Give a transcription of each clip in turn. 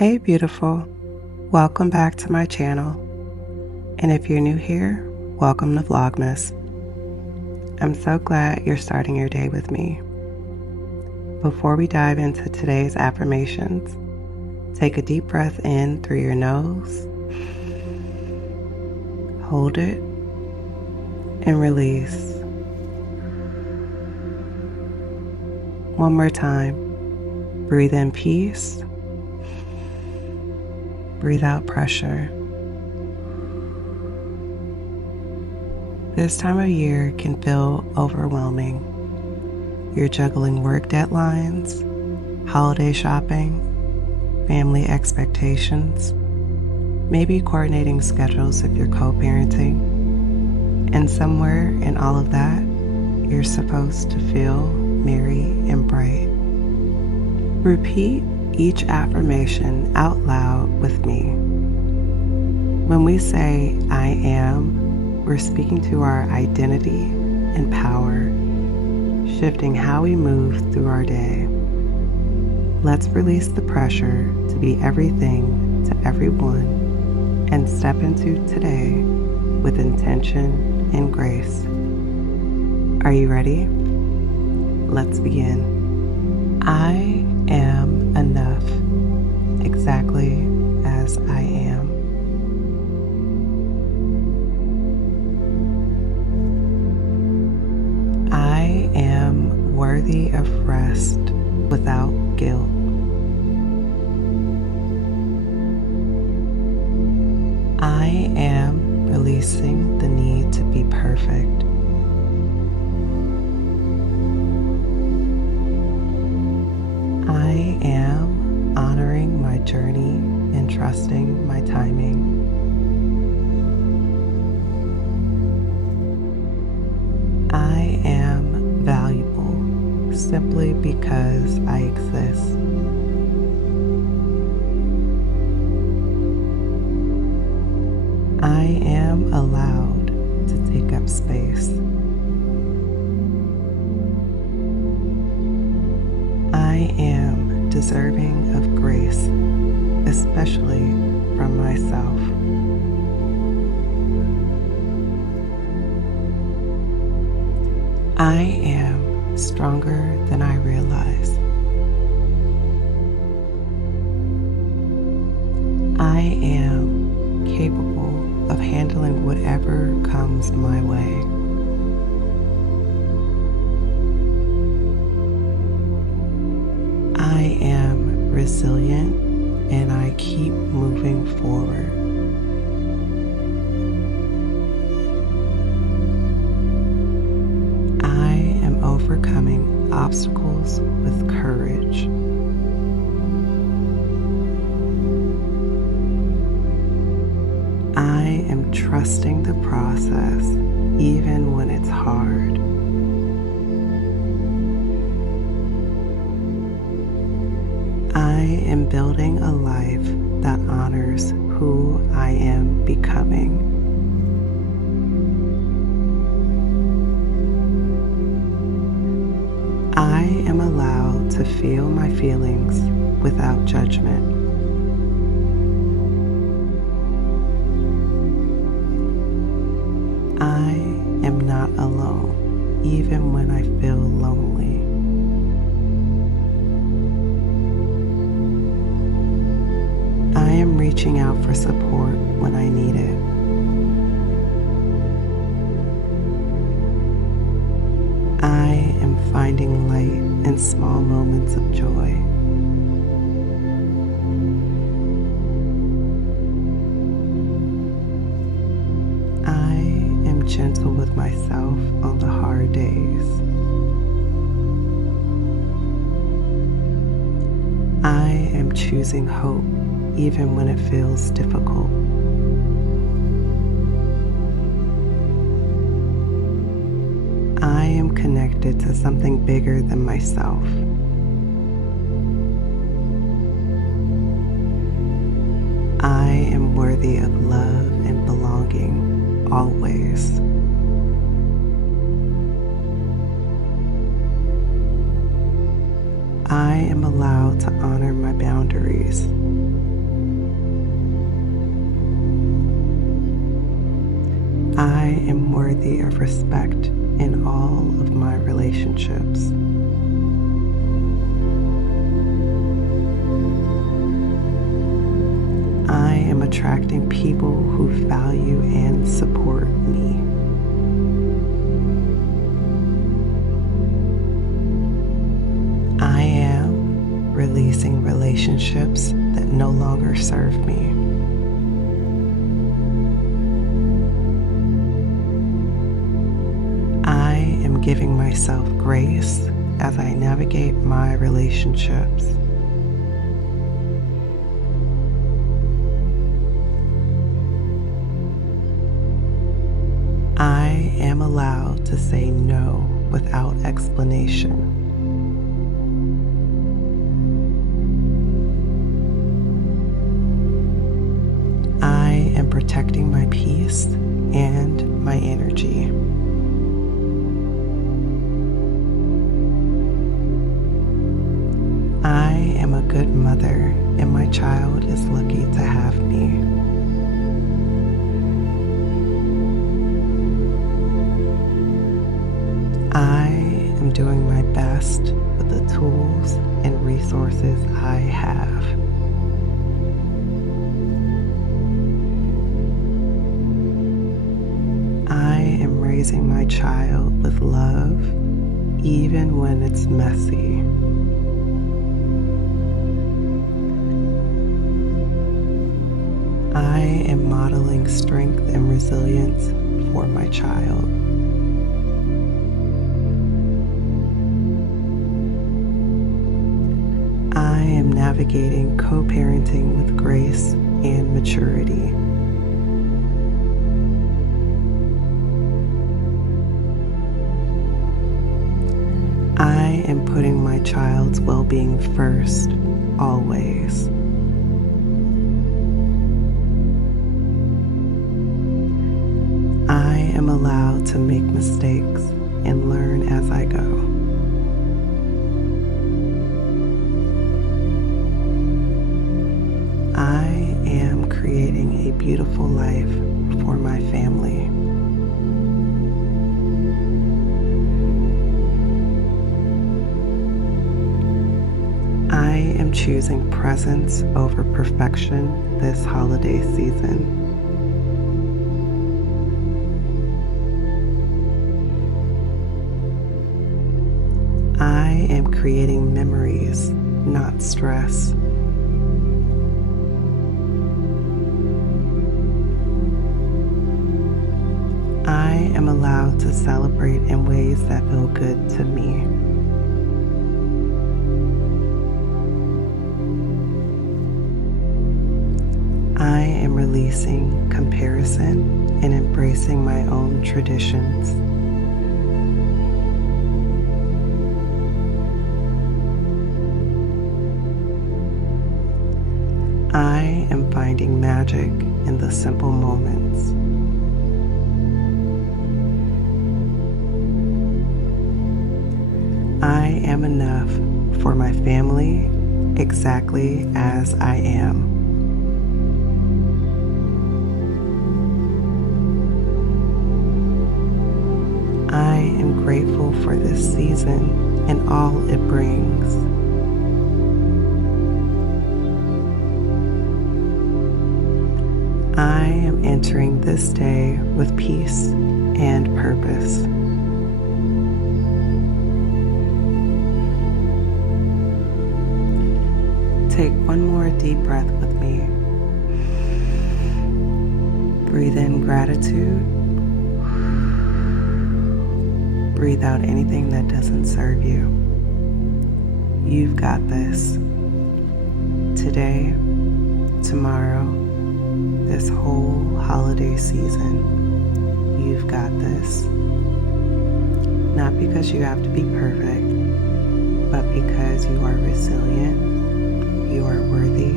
Hey beautiful, welcome back to my channel. And if you're new here, welcome to VLOGMAS. I'm so glad you're starting your day with me. Before we dive into today's affirmations, take a deep breath in through your nose, hold it, and release. One more time, breathe in peace. Breathe out pressure. This time of year can feel overwhelming. You're juggling work deadlines, holiday shopping, family expectations, maybe coordinating schedules if you're co-parenting, and somewhere in all of that, you're supposed to feel merry and bright. Repeat each affirmation out loud with me. When we say I am, we're speaking to our identity and power, shifting how we move through our day. Let's release the pressure to be everything to everyone and step into today with intention and grace. Are you ready? Let's begin. I am enough, exactly as I am. I am worthy of rest without guilt. I am releasing the need to be perfect. I am honoring my journey and trusting my timing. I am valuable simply because I exist. I am allowed to take up space. I am deserving of grace, especially from myself. I am stronger than I realize. I am capable of handling whatever comes my way. I am resilient and I keep moving forward. I am overcoming obstacles with courage. I am trusting the process even when it's hard. I am building a life that honors who I am becoming. I am allowed to feel my feelings without judgment. I am not alone, even when I feel lonely. I am reaching out for support when I need it. I am finding light in small moments of joy. I am gentle with myself on the hard days. I am choosing hope even when it feels difficult. I am connected to something bigger than myself. I am worthy of love and belonging always. I am allowed to honor my boundaries. respect in all of my relationships. I am attracting people who value and support me. I am releasing relationships that no longer serve me. I am giving myself grace as I navigate my relationships. I am allowed to say no without explanation. I am protecting my peace and my energy. I am a good mother, and my child is lucky to have me. I am doing my best with the tools and resources I have. I am raising my child with love, even when it's messy. I am modeling strength and resilience for my child. I am navigating co-parenting with grace and maturity. I am putting my child's well-being first, always. I am allowed to make mistakes and learn as I go. I am creating a beautiful life for my family. I am choosing presence over perfection this holiday season. I am creating memories, not stress. I am allowed to celebrate in ways that feel good to me. I am releasing comparison and embracing my own traditions. I am finding magic in the simple moments. I am enough for my family exactly as I am. I am grateful for this season and all it brings. I am entering this day with peace and purpose. Take one more deep breath with me. Breathe in gratitude. Breathe out anything that doesn't serve you. You've got this. Today, tomorrow, this whole holiday season, you've got this. Not because you have to be perfect, but because you are resilient, you are worthy,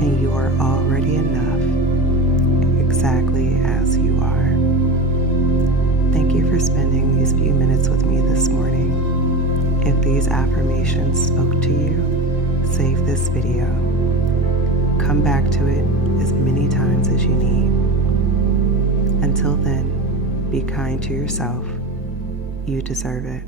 and you are already enough, exactly as you are. Thank you for spending these few minutes with me this morning. If these affirmations spoke to you, save this video. Come back to it as many times as you need. Until then, Be kind to yourself. You deserve it.